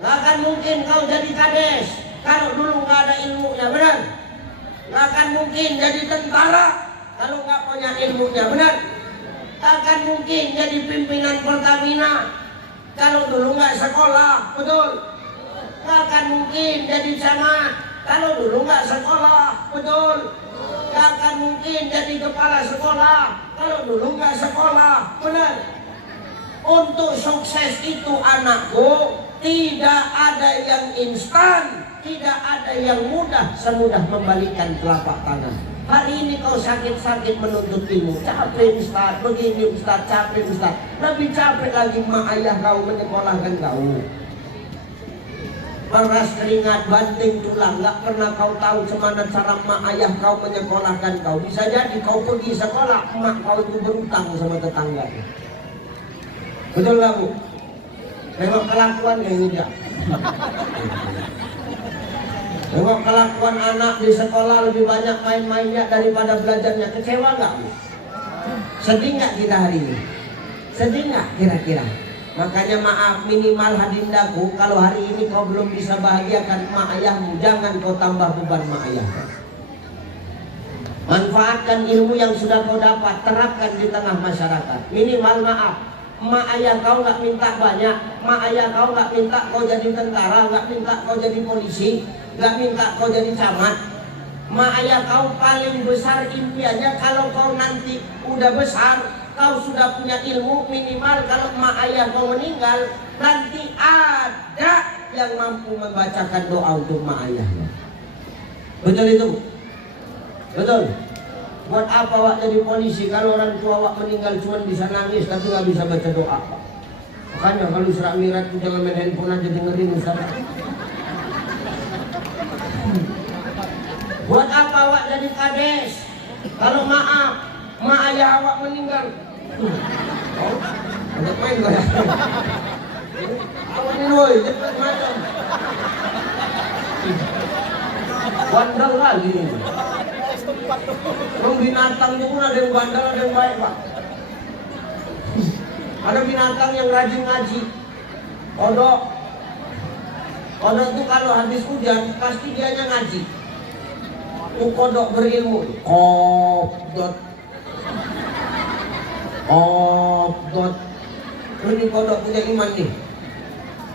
Gak akan mungkin kau jadi kades kalau dulu nggak ada ilmunya, benar? Gak akan mungkin jadi tentara kalau nggak punya ilmunya, benar? Gak akan mungkin jadi pimpinan Pertamina kalau dulu nggak sekolah, betul? Gak akan mungkin jadi camat kalau dulu nggak sekolah, betul? Gak akan mungkin jadi kepala sekolah kalau dulu nggak sekolah, benar? Untuk sukses itu anakku, tidak ada yang instan, tidak ada yang mudah semudah membalikkan telapak tangan. Hari ini kau sakit-sakit menuntut ilmu, capek Ustaz, begini Ustaz, capek Ustaz. Lebih capek lagi mak ayah kau menyekolahkan kau. Peras keringat, banting tulang, gak pernah kau tahu cemana cara mak ayah kau menyekolahkan kau. Bisa jadi kau pergi sekolah, mak kau itu berutang sama tetangga. Betul gak Bu? Tengok kelakuan kayak ini dia. Tengok kelakuan anak di sekolah lebih banyak main-mainnya daripada belajarnya. Kecewa gak Bu? Sedih gak kita hari ini? Sedih gak kira-kira? Makanya maaf, minimal hadindaku, kalau hari ini kau belum bisa bahagiakan mak ayahmu, jangan kau tambah beban mak ayah. Manfaatkan ilmu yang sudah kau dapat, terapkan di tengah masyarakat. Minimal maaf, mak ayah kau gak minta banyak, mak ayah kau gak minta kau jadi tentara, gak minta kau jadi polisi, gak minta kau jadi camat. Mak ayah kau paling besar impiannya kalau kau nanti udah besar, kau sudah punya ilmu, minimal kalau emak ayah kau meninggal, nanti ada yang mampu membacakan doa untuk emak ayahnya. Betul itu? Betul? Buat apa wak jadi polisi kalau orang tua wak meninggal cuma bisa nangis tapi nggak bisa baca doa? Makanya kalau Isra Mi'raj jangan main handphone aja dengerin Ustaz. Buat apa wak jadi kades? Kalau maaf, mak ayah awak meninggal. Ada main gak ya? Awak ni woi, cepat macam. Bandel lagi ni. Orang binatang itu pun ada yang bandel, ada yang baik pak. Ada binatang yang rajin ngaji. Kodok. Kodok itu kalau habis hujan pasti dianya ngaji. Itu kodok berilmu. Kodok. Kodok. Ini kodok punya iman nih.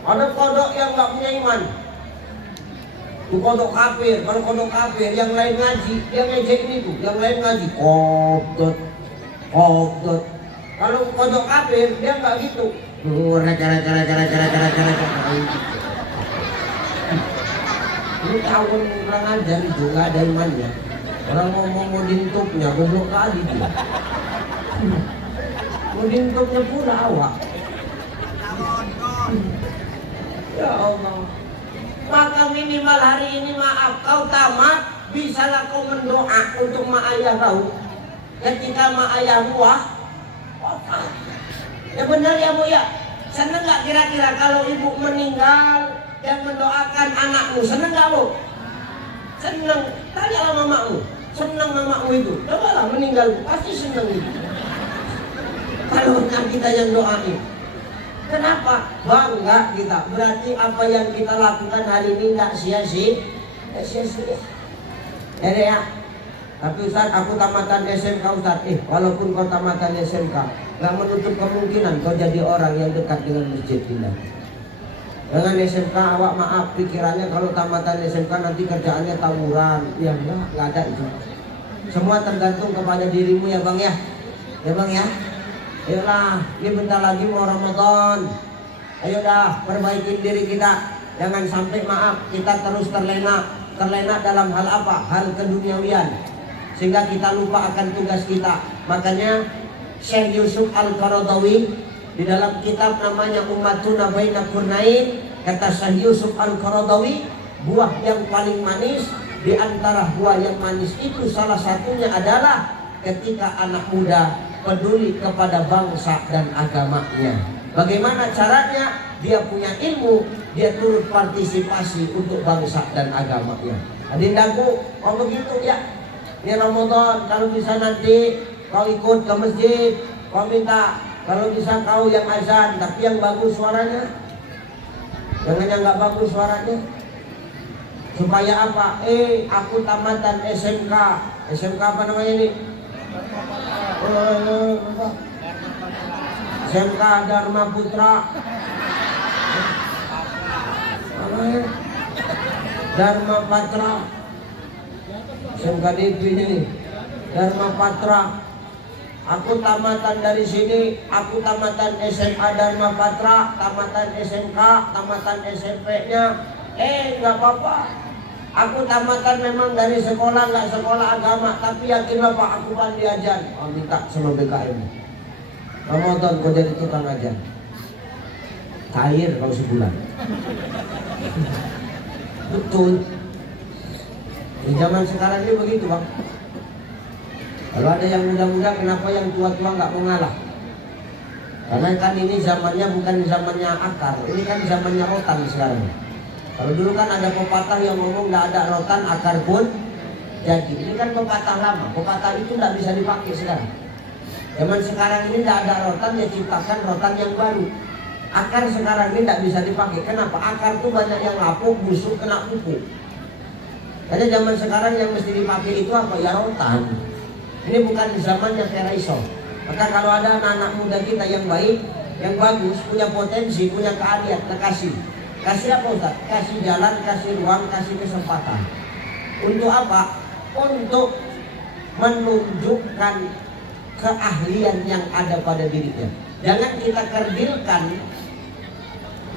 Ada kodok yang nggak punya iman. Itu kodok kafir. Kalau kodok kafir yang lain ngaji, dia ngejek itu. Yang lain ngaji. Kodok. Kodok. Kalau kodok kafir dia nggak gitu. Ini tahun kurang ajar itu, nggak ada imannya. Orang mau dintupnya, goblok kali dia. Mau dintupnya pula awak. Ya Allah. Maka minimal hari ini maaf kau tamat, bisalah kau mendoa untuk mak ayah kau. Ketika mak ayah buah, ya benar ya bu ya. Senang nggak kira-kira kalau ibu meninggal dan mendoakan anakmu? Senang nggak bu? Senang. Tanyalah mamamu. Senang mamamu itu. Cobalah meninggal pasti senang itu. Kalau kita yang doain. Kenapa? Bangga kita. Berarti apa yang kita lakukan hari ini tidak sia-sia. Ya. Tapi Ustaz, aku tamatan SMK Ustaz. Walaupun kau tamatan SMK, gak menutup kemungkinan kau jadi orang yang dekat dengan masjid ini. Dengan SMK awak maaf pikirannya kalau tamatan SMK nanti kerjaannya tawuran. Ya enggak ada itu. Semua tergantung kepada dirimu ya bang ya. Ya bang ya. Ayolah, ini bentar lagi mau Ramadan. Ayo dah, perbaikin diri kita. Jangan sampai maaf kita terus terlena dalam hal apa? Hal keduniawian. Sehingga kita lupa akan tugas kita. Makanya Syekh Yusuf Al-Qaradawi di dalam kitab namanya Ummatuna Baina Qurnain, kata Syekh Yusuf Al-Qaradawi, buah yang paling manis di antara buah yang manis itu salah satunya adalah ketika anak muda peduli kepada bangsa dan agamanya. Bagaimana caranya? Dia punya ilmu, dia turut partisipasi untuk bangsa dan agamanya. Adindaku, kalau begitu ya, ini Ramadan, kalau bisa nanti kau ikut ke masjid, kau minta, kalau bisa kau yang azan, tapi yang bagus suaranya. Jangan yang nggak bagus suaranya. Supaya apa? Aku tamatan SMK. SMK apa namanya ini? SMK Dharma Putra. Dharma Patra. SMK DP ini Dharma Patra. Aku tamatan dari sini, aku tamatan SMA Dharma Patra, tamatan SMK, tamatan SMP-nya. Nggak apa-apa. Aku tamatan memang dari sekolah, nggak sekolah agama, tapi yakinlah Pak, aku pandai ajan. Minta sama BKM. Ramadan kau jadi tukang ajan. Cair kalau sebulan. Betul. Di zaman sekarang ini begitu bang. Kalau ada yang muda-muda, kenapa yang tua-tua nggak mau ngalah? Karena kan ini zamannya bukan zamannya akar, ini kan zamannya rotan sekarang. Kalau dulu kan ada pepatah yang ngomong nggak ada rotan akar pun jadi. Ini kan pepatah lama, pepatah itu nggak bisa dipakai sekarang. Zaman sekarang ini nggak ada rotan, ya ciptakan rotan yang baru. Akar sekarang ini nggak bisa dipakai. Kenapa? Akar itu banyak yang lapuk, busuk, kena pupuk. Jadi zaman sekarang yang mesti dipakai itu apa? Ya rotan. Ini bukan zamannya Teraiso. Maka kalau ada anak-anak muda kita yang baik, yang bagus, punya potensi, punya keahlian, kasih. Kasih apa Ustaz? Kasih jalan, kasih ruang, kasih kesempatan. Untuk apa? Untuk menunjukkan keahlian yang ada pada dirinya. Jangan kita kerdilkan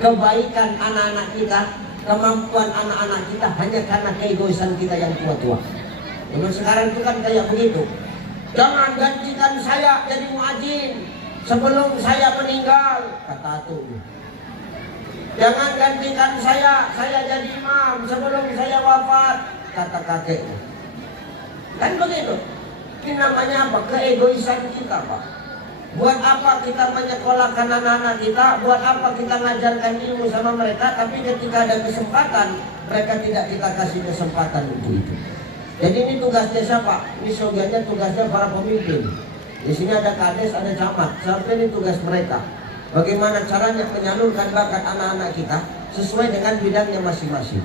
kebaikan anak-anak kita, kemampuan anak-anak kita hanya karena keegoisan kita yang tua-tua. Memang sekarang itu kan kayak begitu. Jangan gantikan saya jadi muadzin sebelum saya meninggal, kata Atu. Jangan gantikan saya jadi imam sebelum saya wafat, kata kakek. Kan begitu. Ini namanya apa? Keegoisan kita, Pak. Buat apa kita menyekolahkan anak-anak kita? Buat apa kita ngajarkan ilmu sama mereka? Tapi ketika ada kesempatan, mereka tidak kita kasih kesempatan untuk itu. Jadi ini tugasnya siapa? Ini sogianya tugasnya para pemimpin. Di sini ada kades, ada camat. Sampai ini tugas mereka. Bagaimana caranya menyalurkan bakat anak-anak kita sesuai dengan bidangnya masing-masing.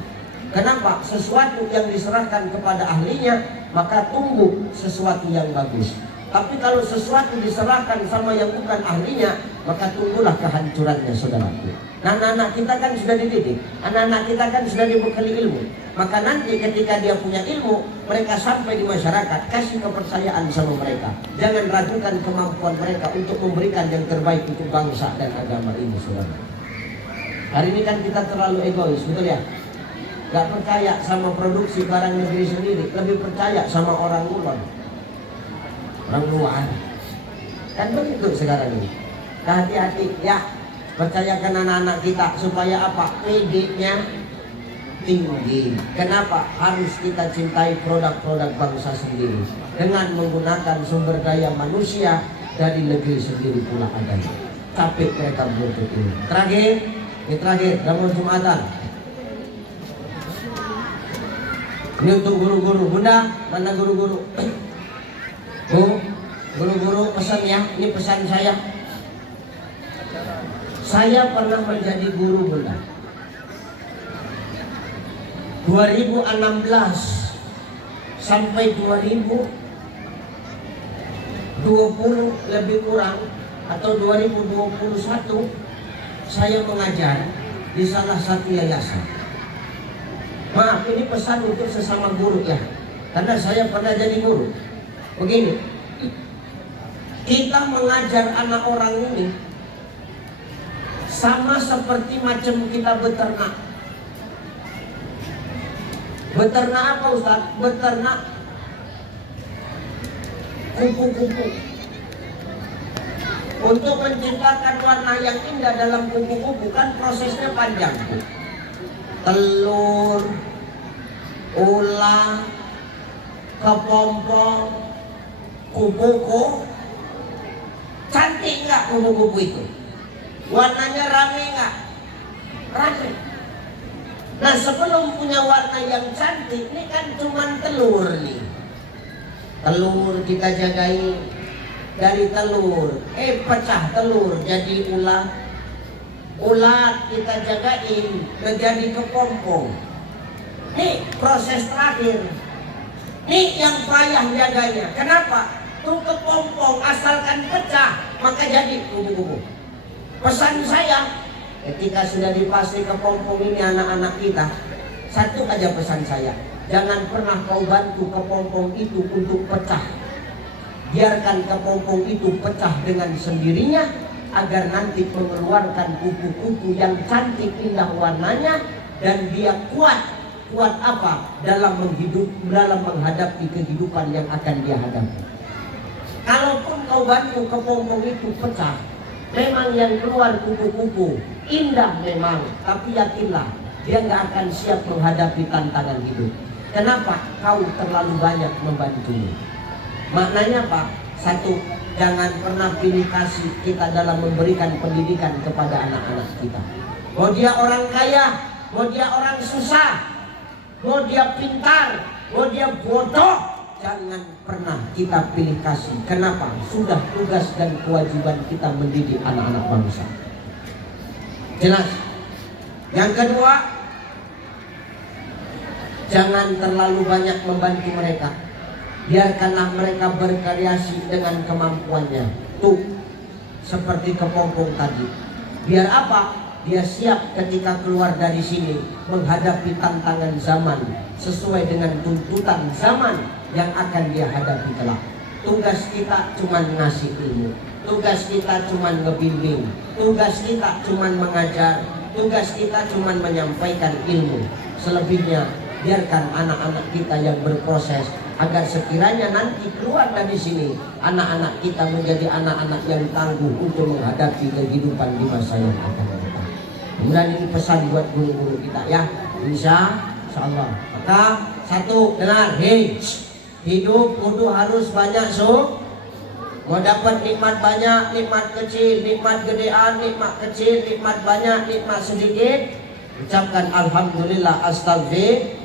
Kenapa? Sesuatu yang diserahkan kepada ahlinya, maka tumbuh sesuatu yang bagus. Tapi kalau sesuatu diserahkan sama yang bukan ahlinya, maka tunggulah kehancurannya, saudaraku. Nah, anak-anak kita kan sudah dididik, anak-anak kita kan sudah dibekali ilmu. Maka nanti ketika dia punya ilmu, mereka sampai di masyarakat, kasih kepercayaan sama mereka. Jangan ragukan kemampuan mereka untuk memberikan yang terbaik untuk bangsa dan agama ini, saudara. Hari ini kan kita terlalu egois, betul ya? Gak percaya sama produksi barang negeri sendiri, lebih percaya sama orang luar. Orang luar. Kan begitu sekarang ini. Hati-hati ya, percayakan anak-anak kita supaya apa? PD-nya tinggi. Kenapa? Harus kita cintai produk-produk bangsa sendiri dengan menggunakan sumber daya manusia dari negeri sendiri pula adanya. Capek mereka butuh ini. Terakhir, dalam Jumatan. Ini untuk guru-guru. Bunda, mana guru-guru? Bu, guru-guru pesan ya, ini pesan saya. Saya pernah menjadi guru, Bunda. 2016 sampai 2020 lebih kurang atau 2021 saya mengajar di salah satu yayasan. Maaf, ini pesan untuk sesama guru ya, karena saya pernah jadi guru. Begini, kita mengajar anak orang ini sama seperti macam kita beternak. Beternak apa, Ustaz? Beternak kupu-kupu. Untuk menciptakan warna yang indah dalam kupu-kupu kan prosesnya panjang. Telur, ulang, kepompong, kupu-kupu. Cantik nggak kupu-kupu itu? Warnanya rame nggak? Rame. Nah, sebelum punya warna yang cantik, ini kan cuma telur nih. Telur kita jagain. Dari telur, pecah telur jadi ulat. Ulat kita jagain menjadi kepompong. Ini proses terakhir. Ini yang payah jaganya. Kenapa? Tuh kepompong asalkan pecah maka jadi kupu-kupu. Pesan saya, ketika sudah dipasang kepompong ini anak-anak kita, satu aja pesan saya, jangan pernah kau bantu kepompong itu untuk pecah. Biarkan kepompong itu pecah dengan sendirinya, agar nanti mengeluarkan kupu-kupu yang cantik indah warnanya, dan dia kuat apa? Dalam menghadapi kehidupan yang akan dia hadapi. Kalaupun kau bantu kepompong itu pecah, memang yang keluar kupu-kupu indah memang, tapi yakinlah dia nggak akan siap menghadapi tantangan hidup. Kenapa? Kau terlalu banyak membantunya. Maknanya Pak, satu, jangan pernah pilih kasih kita dalam memberikan pendidikan kepada anak-anak kita. Mau dia orang kaya, mau dia orang susah, mau dia pintar, mau dia bodoh, jangan pernah kita pilih kasih. Kenapa? Sudah tugas dan kewajiban kita mendidik anak-anak bangsa. Jelas? Yang kedua, jangan terlalu banyak membantu mereka. Biarkanlah mereka berkreasi dengan kemampuannya. Tuh, seperti kepompong tadi. Biar apa? Dia siap ketika keluar dari sini menghadapi tantangan zaman sesuai dengan tuntutan zaman yang akan dia hadapi kelak. Tugas kita cuma ngasih ilmu, tugas kita cuma ngebimbing, tugas kita cuma mengajar, tugas kita cuma menyampaikan ilmu. Selebihnya biarkan anak-anak kita yang berproses, agar sekiranya nanti keluar dari sini anak-anak kita menjadi anak-anak yang tangguh untuk menghadapi kehidupan di masa yang akan datang. Kemudian ini pesan buat guru-guru kita ya, insya Allah. Maka satu, dengar, hidup kudu harus banyak mau dapat nikmat banyak, nikmat kecil, nikmat gedean, nikmat kecil, nikmat banyak, nikmat sedikit, ucapkan alhamdulillah, astagfir.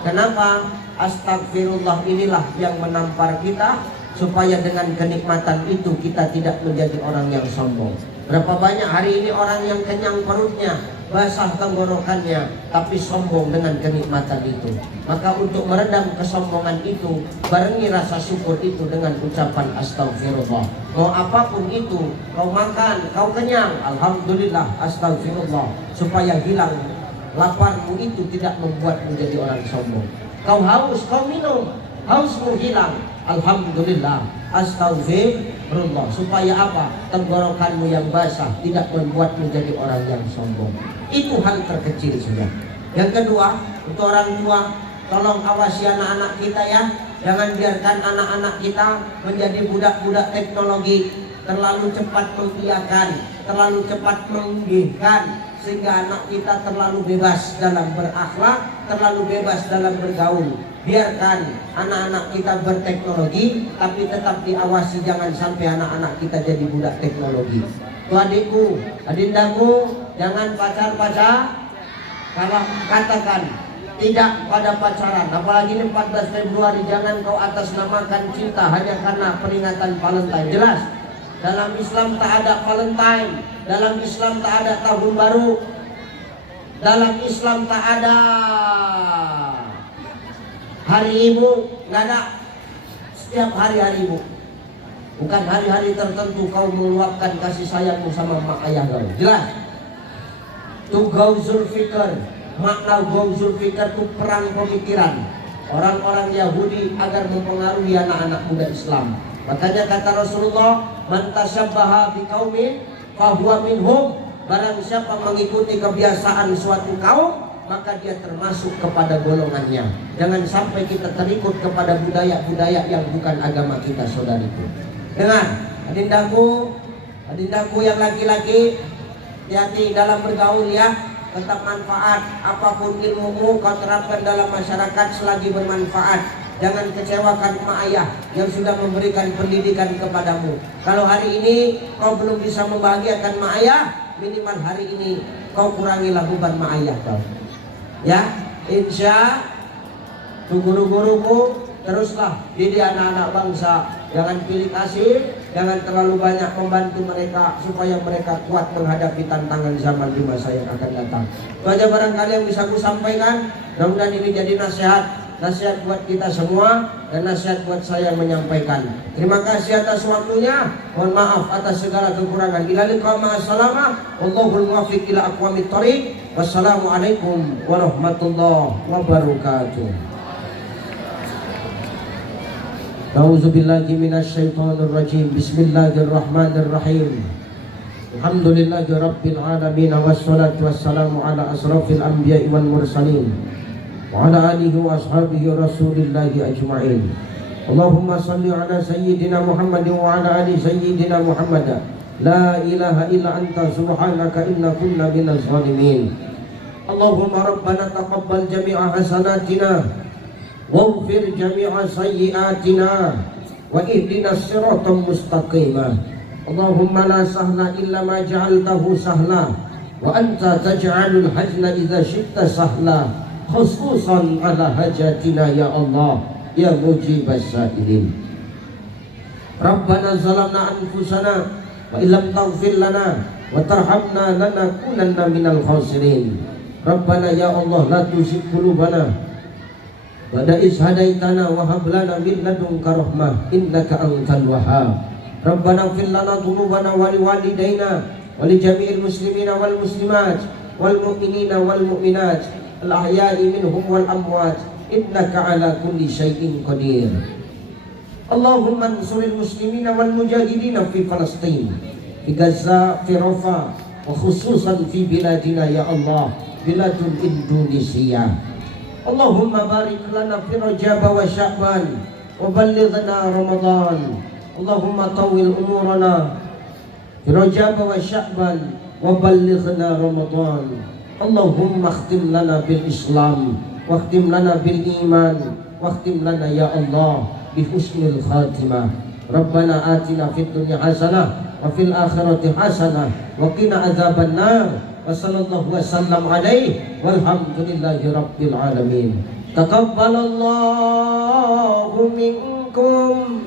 Kenapa? Astagfirullah inilah yang menampar kita, supaya dengan kenikmatan itu kita tidak menjadi orang yang sombong. Berapa banyak hari ini orang yang kenyang perutnya, basah tenggorokannya, tapi sombong dengan kenikmatan itu. Maka untuk meredam kesombongan itu, barengi rasa syukur itu dengan ucapan astagfirullah. Mau apapun itu, kau makan, kau kenyang, alhamdulillah, astagfirullah, supaya hilang laparmu itu tidak membuat menjadi orang sombong. Kau haus, kau minum, hausmu hilang, alhamdulillah, astagfirullah, supaya apa? Tenggorokanmu yang basah tidak membuat menjadi orang yang sombong. Itu hal terkecil sudah. Yang kedua, untuk orang tua, tolong awasi anak-anak kita ya. Jangan biarkan anak-anak kita menjadi budak-budak teknologi, terlalu cepat mengiyakan, terlalu cepat menggihkan, sehingga anak kita terlalu bebas dalam berakhlak, terlalu bebas dalam bergaul. Biarkan anak-anak kita berteknologi, tapi tetap diawasi, jangan sampai anak-anak kita jadi budak teknologi. Tuh adikku, adindaku, jangan pacar-pacar. Kalau katakan tidak pada pacaran, apalagi ini 14 Februari, jangan kau atasnamakan cinta hanya karena peringatan Valentine. Jelas, dalam Islam tak ada Valentine, dalam Islam tak ada tahun baru, dalam Islam tak ada hari ibu, nggak ada. Setiap hari ibu, bukan hari-hari tertentu kau meluapkan kasih sayangmu sama mak ayah kau. Jelas. Tu Gauzul Fikr, makna Gauzul Fikr itu perang pemikiran orang-orang Yahudi agar mempengaruhi anak-anak muda Islam. Makanya kata Rasulullah, man tashabbaha biqaumin fahuwa minhum. Barang siapa mengikuti kebiasaan suatu kaum, maka dia termasuk kepada golongannya. Jangan sampai kita terikut kepada budaya-budaya yang bukan agama kita, saudariku. Dengar, adindaku yang laki-laki, hati-hati dalam bergaul ya. Tetap manfaat, apapun ilmumu kau terapkan dalam masyarakat selagi bermanfaat. Jangan kecewakan emak ayah yang sudah memberikan pendidikan kepadamu. Kalau hari ini kau belum bisa membahagiakan emak ayah, minimal hari ini kau kurangilah beban emak ayah kau. Ya, insya tuh guru-gurumu teruslah didik anak-anak bangsa. Jangan pilih kasih, jangan terlalu banyak membantu mereka supaya mereka kuat menghadapi tantangan zaman di masa yang akan datang. Itu aja barangkali yang bisa aku sampaikan. Mudah-mudahan ini jadi nasihat buat kita semua dan nasihat buat saya menyampaikan. Terima kasih atas waktunya. Mohon maaf atas segala kekurangan. Ila liqa ma'assalamah. Wallahul muwaffiq ila aqwamit thoriq. Wassalamualaikum warahmatullahi wabarakatuh. A'udzubillahi minasyaitonir rajim. Bismillahirrahmanirrahim. Alhamdulillahi rabbil alamin, wassalatu wassalamu ala asrafil anbiya'i wal mursalin wa ala alihi wa ashabihi rasulillahi ajma'in. Allahumma salli ala sayyidina Muhammad wa ala ali sayyidina Muhammad. La ilaha illa anta subhanaka inna kunna minaz zalimin. Allahumma rabbana taqabbal jami'a hasanatina waghfir jami'a sayyi'atina wa ihdinas siratal mustaqima. Allahumma la sahla illa ma ja'altahu sahla wa anta taj'alul hazna idza syi'ta sahla, khususan ala hajatina ya Allah ya mujibas sa'ilin. Rabbana zalamna anfusana wa illam taghfir lana wa tarhamna lanakunanna minal khasirin. Rabbana ya Allah la tuzigh qulubana ba'da idh hadaitana wa hab lana min ladunka rahmah innaka antal wahhab. Rabbana ighfir lana dhunubana wa liwalidayna wa li jami'il muslimina wal muslimat wal mu'minina wal mu'minat al ahya'i minhum wal amwat innaka ala kulli syai'in qadir. Allahumma ansuril muslimina wal mujahidina fi Palestin, fi Gaza, fi Rafah, wa khususan fi biladina ya Allah, biladul Indonesia. Allahumma barik lana fi Rajab wa Sya'ban wa ballighna Ramadan. Allahumma tawil umurana fi Rajab wa Sya'ban wa ballighna Ramadan. Allahumma khtim lana bil Islam, wa khtim lana bil iman, wa khtim lana ya Allah bi husnil khatimah. Rabbana atina fid dunya hasanah wa fil akhirati hasanah wa qina adzaban nar. Wa sallallahu wa sallam alaihi walhamdulillahi rabbil alamin. Taqabbalallahu minkum